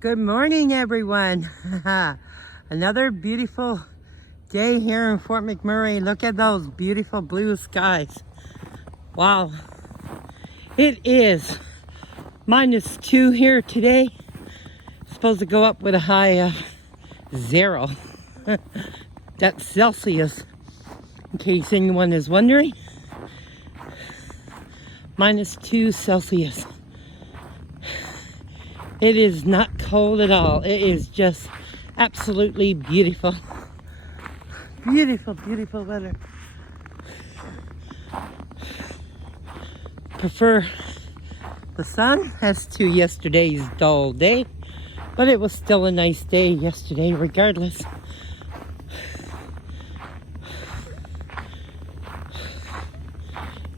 Good morning, everyone. Another beautiful day here in Fort McMurray. Look at those beautiful blue skies. Wow. It is -2 here today. It's supposed to go up with a high of 0. That's Celsius, in case anyone is wondering. -2 Celsius. It is not cold at all. It is just absolutely beautiful. Beautiful, beautiful weather. Prefer the sun as to yesterday's dull day, but it was still a nice day yesterday regardless.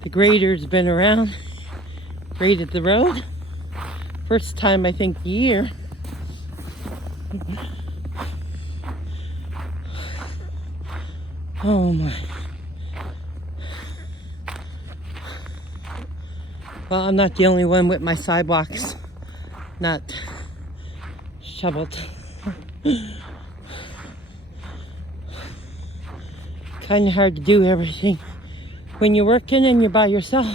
The grader's been around, graded the road. First time, I think, year. Oh my. Well, I'm not the only one with my sidewalks not shoveled. Kind of hard to do everything when you're working and you're by yourself.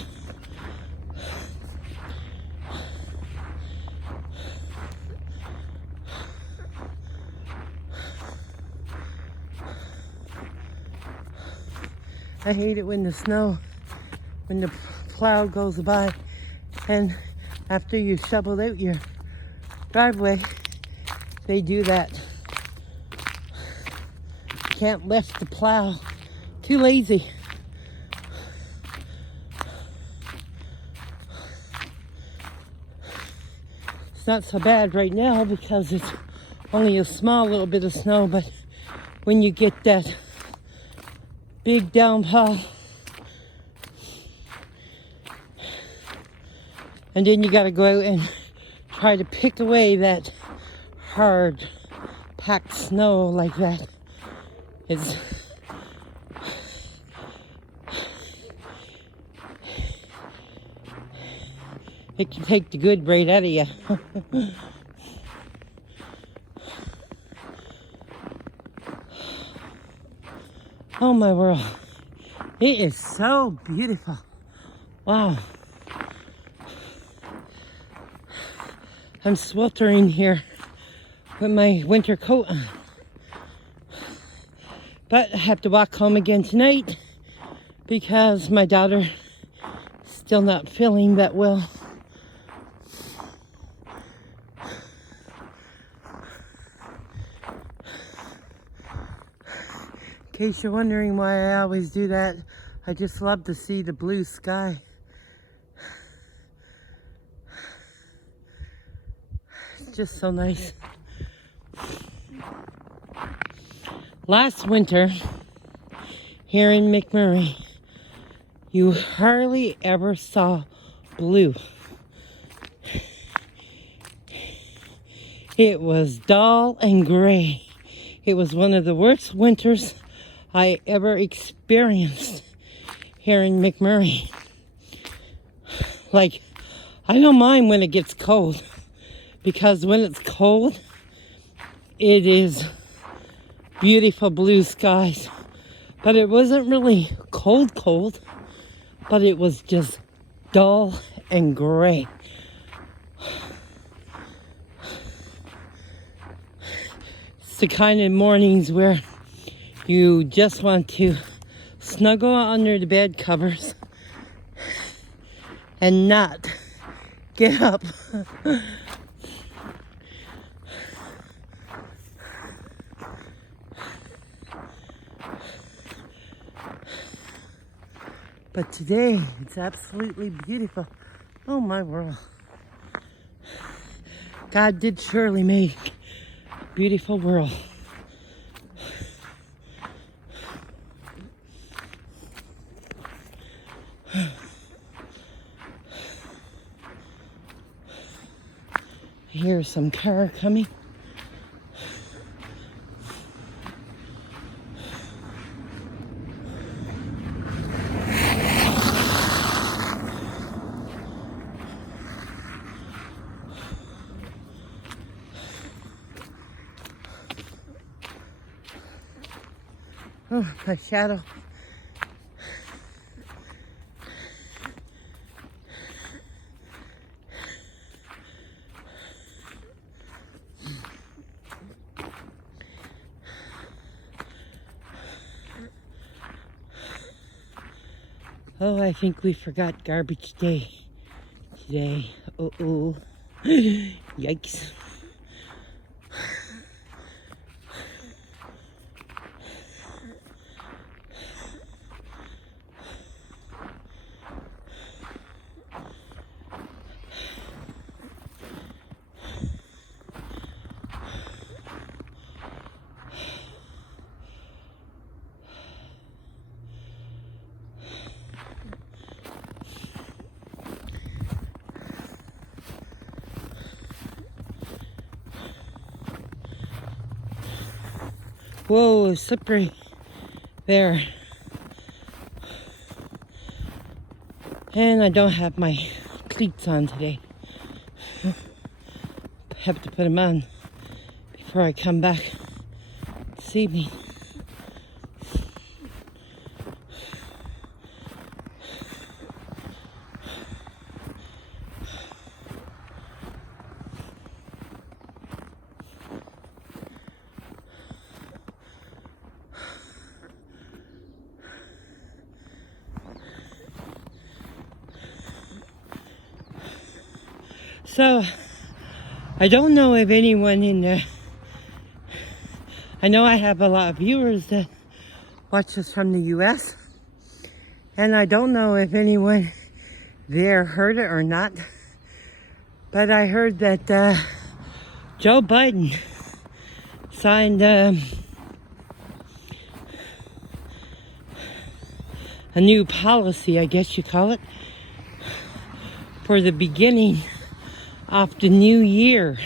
I hate it when the plow goes by and after you shoveled out your driveway, they do that. Can't lift the plow. Too lazy. It's not so bad right now because it's only a small little bit of snow, but when you get that big downpour, and then you got to go out and try to pick away that hard packed snow like that. It can take the good right out of you. Oh my world, it is so beautiful. Wow. I'm sweltering here with my winter coat on. But I have to walk home again tonight because my daughter is still not feeling that well. In case you're wondering why I always do that, I just love to see the blue sky. It's just so nice. Last winter, here in McMurray, you hardly ever saw blue. It was dull and gray. It was one of the worst winters I ever experienced here in McMurray. Like, I don't mind when it gets cold, because when it's cold, it is beautiful blue skies. But it wasn't really cold, but it was just dull and gray. It's the kind of mornings where you just want to snuggle under the bed covers and not get up. But today, it's absolutely beautiful. Oh my world. God did surely make a beautiful world. I hear some car coming. Oh, my shadow. Oh, I think we forgot garbage day today. Uh-oh. Yikes. Whoa, slippery there. And I don't have my cleats on today. Have to put them on before I come back this evening. So, I don't know if anyone in the... I know I have a lot of viewers that watch us from the US. And I don't know if anyone there heard it or not. But I heard that Joe Biden signed a new policy, I guess you call it, for the beginning of the new year.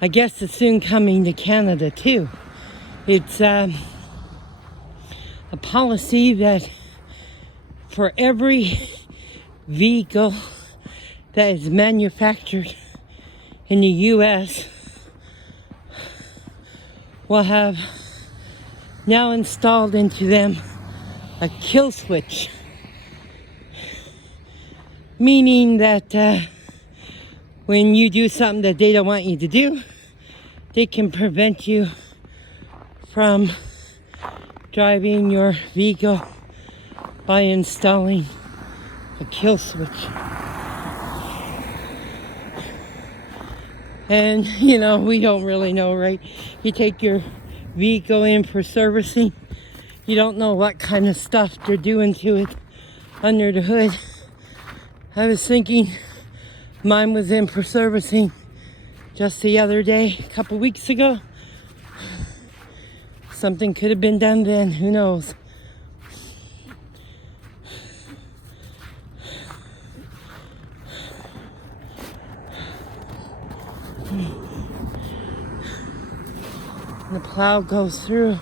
I guess it's soon coming to Canada too. It's a policy that for every vehicle that is manufactured in the US will have now installed into them a kill switch. Meaning that when you do something that they don't want you to do, they can prevent you from driving your vehicle by installing a kill switch. And, you know, we don't really know, right? You take your vehicle in for servicing, you don't know what kind of stuff they're doing to it under the hood. I was thinking mine was in for servicing just the other day, a couple weeks ago. Something could have been done then, who knows? And the plow goes through.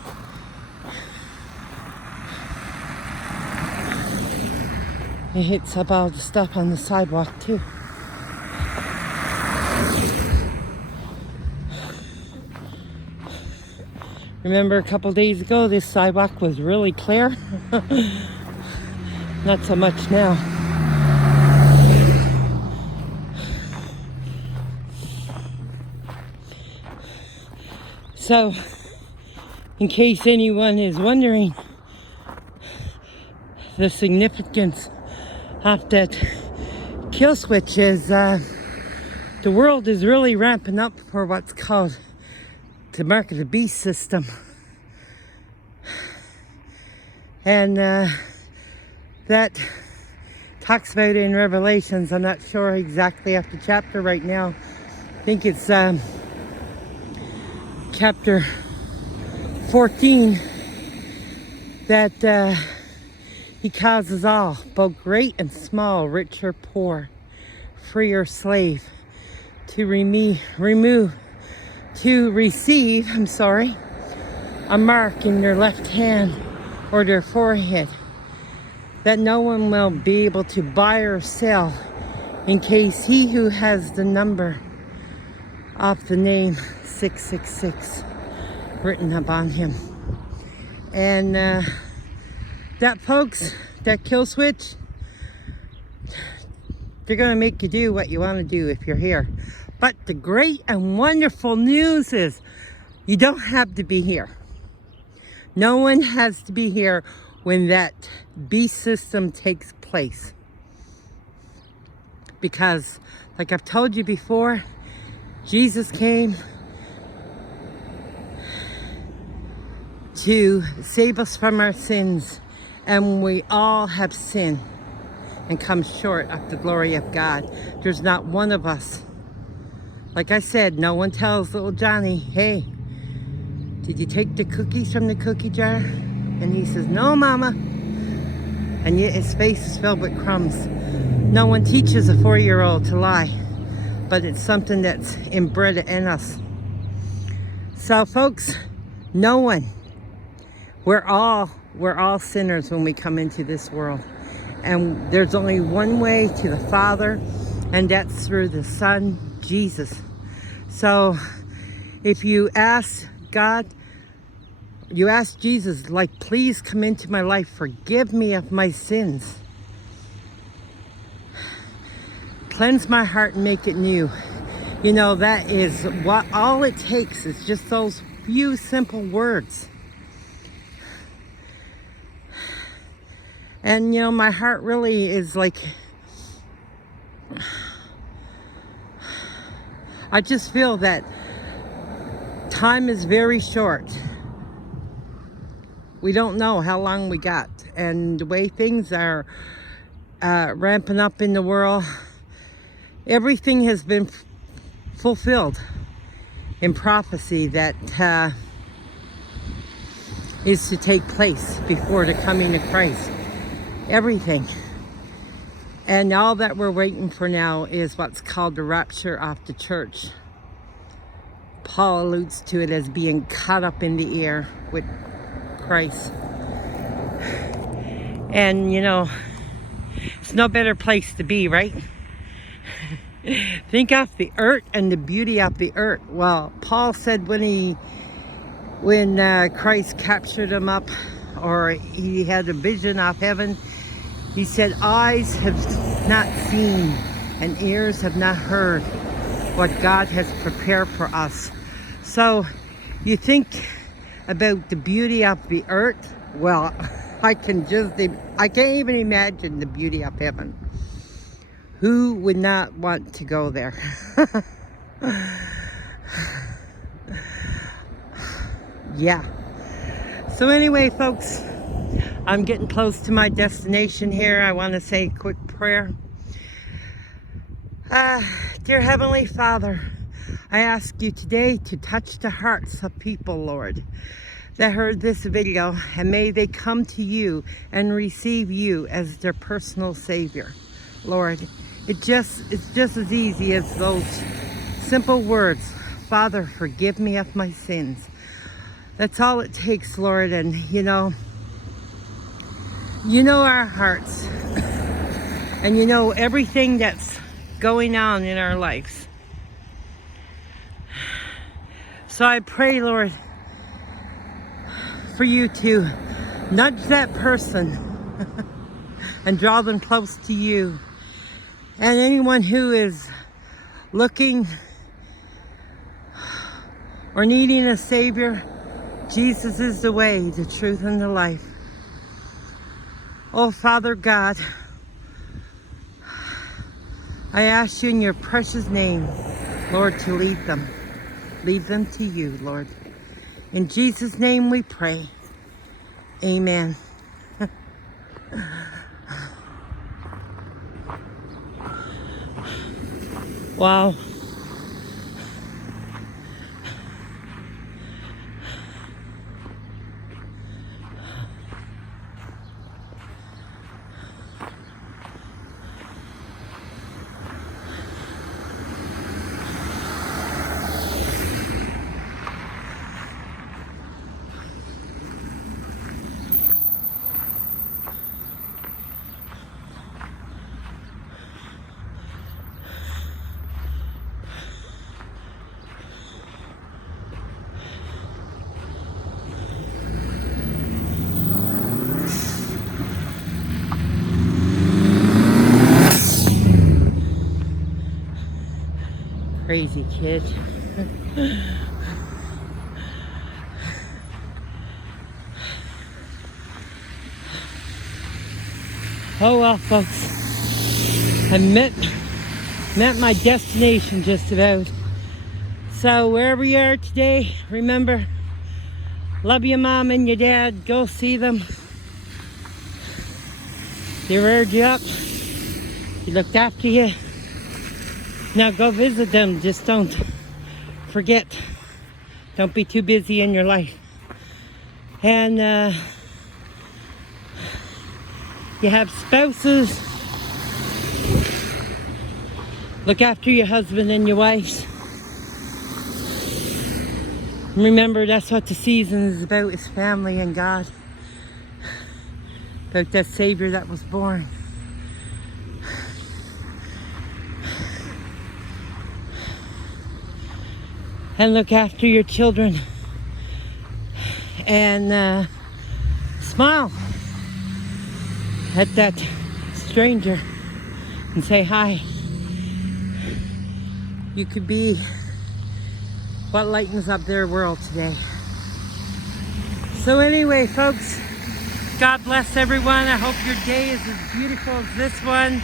It hits up all the stuff on the sidewalk too. Remember a couple days ago, this sidewalk was really clear? Not so much now. So, in case anyone is wondering the significance of that kill switch is the world is really ramping up for what's called the mark of the beast system. And that talks about it in Revelations. I'm not sure exactly of the chapter right now. I think it's chapter 14 that he causes all, both great and small, rich or poor, free or slave, to receive a mark in their left hand or their forehead, that no one will be able to buy or sell, in case he who has the number of the name 666 written upon him. And that, folks, that kill switch, they're going to make you do what you want to do if you're here. But the great and wonderful news is you don't have to be here. No one has to be here when that beast system takes place. Because, like I've told you before, Jesus came to save us from our sins. And we all have sinned and come short of the glory of God. There's not one of us. Like I said, no one tells little Johnny, hey, did you take the cookies from the cookie jar? And he says, no, Mama. And yet his face is filled with crumbs. No one teaches a 4-year-old to lie, but it's something that's inbred in us. So folks, no one. We're all sinners when we come into this world. And there's only one way to the Father, and that's through the Son, Jesus. So if you ask God, you ask Jesus, like, please come into my life, forgive me of my sins. Cleanse my heart and make it new. You know, that is what all it takes, is just those few simple words. And you know, my heart really is like, I just feel that time is very short. We don't know how long we got, and the way things are ramping up in the world, everything has been fulfilled in prophecy that is to take place before the coming of Christ. Everything. And all that we're waiting for now is what's called the rapture of the church. Paul alludes to it as being caught up in the air with Christ. And you know, it's no better place to be, right? Think of the earth and the beauty of the earth. Well, Paul said when Christ captured him up, or he had a vision of heaven, he said, eyes have not seen and ears have not heard what God has prepared for us. So you think about the beauty of the earth? Well, I can't even imagine the beauty of heaven. Who would not want to go there? Yeah. So anyway, folks, I'm getting close to my destination here. I want to say a quick prayer. Dear Heavenly Father, I ask you today to touch the hearts of people, Lord, that heard this video, and may they come to you and receive you as their personal Savior. Lord, it's just as easy as those simple words, Father, forgive me of my sins. That's all it takes, Lord. And you know our hearts, and you know everything that's going on in our lives. So I pray, Lord, for you to nudge that person and draw them close to you. And anyone who is looking or needing a Savior, Jesus is the way, the truth, and the life. Oh, Father God, I ask you in your precious name, Lord, to lead them. Lead them to you, Lord. In Jesus' name we pray. Amen. Wow. Crazy kid. Oh well, folks, I met my destination just about. So wherever you are today, remember, love your mom and your dad. Go see them. They reared you up. They looked after you. Now go visit them. Just don't forget. Don't be too busy in your life. And you have spouses. Look after your husband and your wives. Remember, that's what the season is about, is family and God. About that Savior that was born. And look after your children. And smile at that stranger and say hi. You could be what lightens up their world today. So anyway, folks, God bless everyone. I hope your day is as beautiful as this one.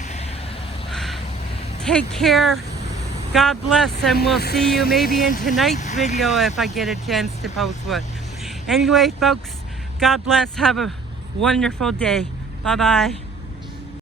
Take care. God bless, and we'll see you maybe in tonight's video if I get a chance to post one. Anyway, folks, God bless. Have a wonderful day. Bye-bye.